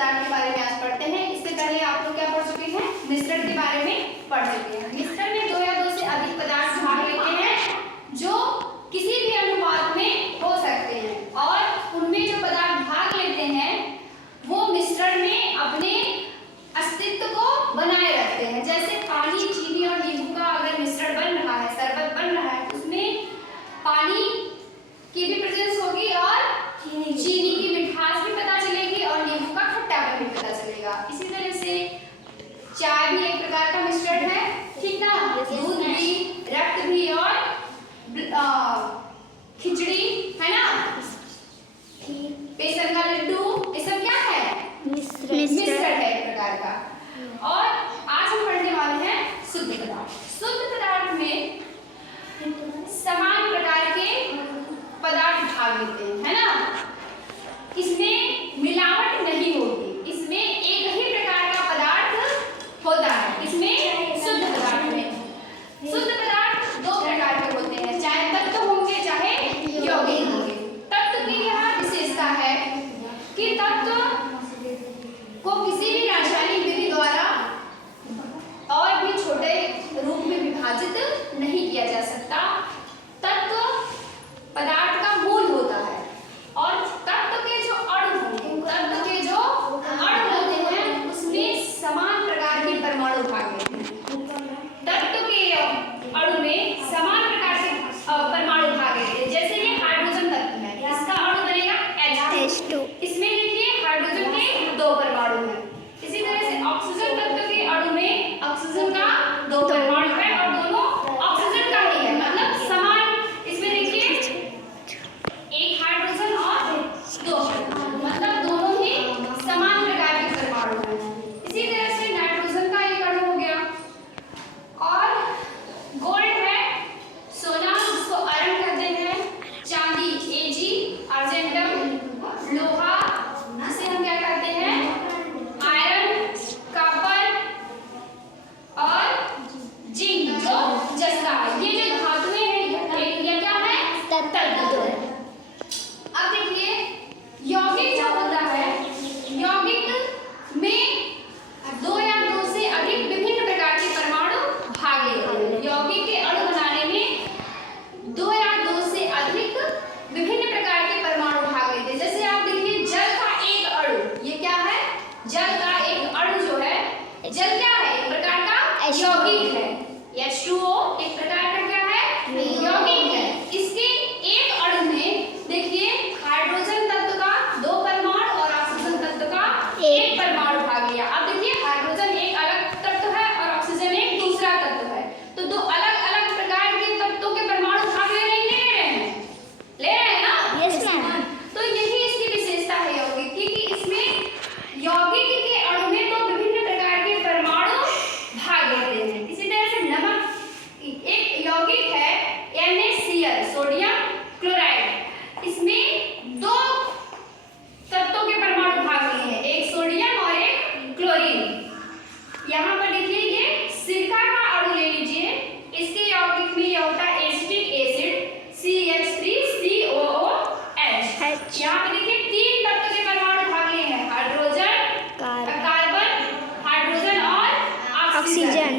पदार्थ के बारे में आज पढ़ते हैं। इससे पहले आप लोग क्या पढ़ चुके हैं? मिश्रण के बारे में पढ़ चुके हैं। मिश्रण में दो या दो से अधिक पदार्थ भाग लेते हैं जो किसी भी अनुपात में हो सकते हैं, और उनमें जो पदार्थ भाग लेते हैं वो मिश्रण में अपने अस्तित्व को बनाए रखते हैं। जैसे पानी, चीनी और नींबू का अगर मिश्रण बन रहा है, शरबत बन रहा है, उसमें पानी की भी प्रेजेंस होगी और चीनी की मिठास भी पता चलेगी और नींबू का खट्टापन भी पता चलेगा। इसी तरह से चाय भी एक प्रकार का मिश्रण है, ठीक ना? दूध भी, रक्त भी और खिचड़ी है ना, बेसन का लड्डू, ये सब क्या है? मिश्रण है एक प्रकार का। और आज हम पढ़ने वाले हैं शुद्ध पदार्थ। शुद्ध पदार्थ में समान प्रकार के पदार्थ भाग लेते हैं, है ना? इसमें मिलावट नहीं होगी, इसमें एक ही प्रकार का पदार्थ होता है। इसमें शुद्ध पदार्थ में शुद्ध पदार्थ दो प्रकार के होते हैं, चाहे तत्व होंगे चाहे यौगिक होंगे। तत्व की यह विशेषता है कि तत्व को किसी भी रासायनिक विधि द्वारा और भी छोटे रूप में विभाजित नहीं किया जा सकता। तत्व पदार्थ का मूल होता है और तत्व के जो अणु होते हैं उसमें समान प्रकार के परमाणु भाग लेते हैं। तत्व के अणु में समान प्रकार के परमाणु भाग लेते हैं। जैसे ये हाइड्रोजन तत्व है, इसका अणु बनेगा H2। इसमें देखिए हाइड्रोजन के दो परमाणु हैं। इसी तरह से ऑक्सीजन तत्व के अणु में ऑक्सीजन का दो परमाणु है और दोनों ऑक्सीजन का ही है, मतलब समान। इसमें देखिए एक हाइड्रोजन और दो, मतलब दोनों ही समान प्रकार के परमाणु हैं। इसी तरह से नाइट्रोजन का एक अणु हो गया। और गोल्ड है सोना, जिसको आयरन कहते हैं, चांदी Ag, अर्जेंटम, लोहा जिसे हम क्या कहते हैं? आयरन, कॉपर और जिंक जो जस्ता है। ये जो धातुएं हैं ये क्या है? तत्व है। अब देखिए यौगिक जो होता है, यौगिक में दो या दो से अधिक विभिन्न प्रकार के परमाणु भाग लेते हैं। यौगिक के अणु बनाने में दो या दो से अधिक विभिन्न प्रकार के परमाणु भाग लेते हैं। जैसे आप देखिए जल का एक अणु, ये क्या है? जल का एक अणु जो है, जल क्या है? एक प्रकार का यौगिक है। H2O एक प्रकार का क्या है? यौगिक है। इसके एक अणु में देखिए हाइड्रोजन तत्व का दो परमाणु और ऑक्सीजन तत्व का एक परमाणु भाग लिया। अब देखिए हाइड्रोजन एक अलग तत्व है और ऑक्सीजन एक दूसरा तत्व है, तो दो अलग अलग प्रकार के तत्वों के परमाणु भाग ले रहे हैं, ले रहे हैं ना? Yes ma'am. तो यही इसकी विशेषता है यौगिक की, कि इसमें यौगिक के अणु में तो विभिन्न प्रकार के परमाणु भाग लेते हैं। इसी तरह से नमक एक यौगिक है NaCl, सोडियम क्लोराइड। इसमें दो तत्वों के परमाणु भाग लिए हैं, एक सोडियम और एक क्लोरीन। यहाँ पर देखिए ये सिरका का अणु ले लीजिए, इसके यौगिक में यह होता है एसिटिक एसिड CH3COOH। यहाँ पे देखिए तीन तत्व के परमाणु भाग लिए हैं, हाइड्रोजन, कार्बन, हाइड्रोजन और ऑक्सीजन।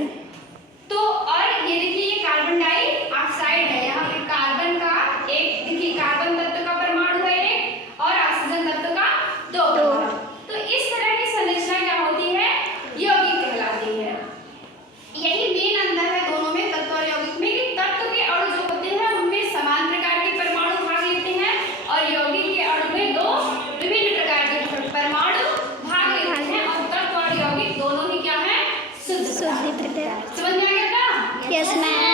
तो और ये देखिए ये कार्बन डाइऑक्साइड है। यहाँ पे कार्बन का एक, देखिए कार्बन तत्व का परमाणु है एक और ऑक्सीजन तत्व का दो परमाणु। तो इस तरह की संरचना क्या होती है? यौगिक कहलाती है। यही मेन अंतर है दोनों में, तत्व और यौगिक में, कि तत्व के अणु जो होते हैं उनमें समान प्रकार के परमाणु भाग लेते हैं और यौगिक के अणु में दो विभिन्न प्रकार के परमाणु भाग लेते हैं। और तत्व और यौगिक दोनों ही क्या है? शुद्ध पदार्थ। समझ में आ गया? Yes ma'am.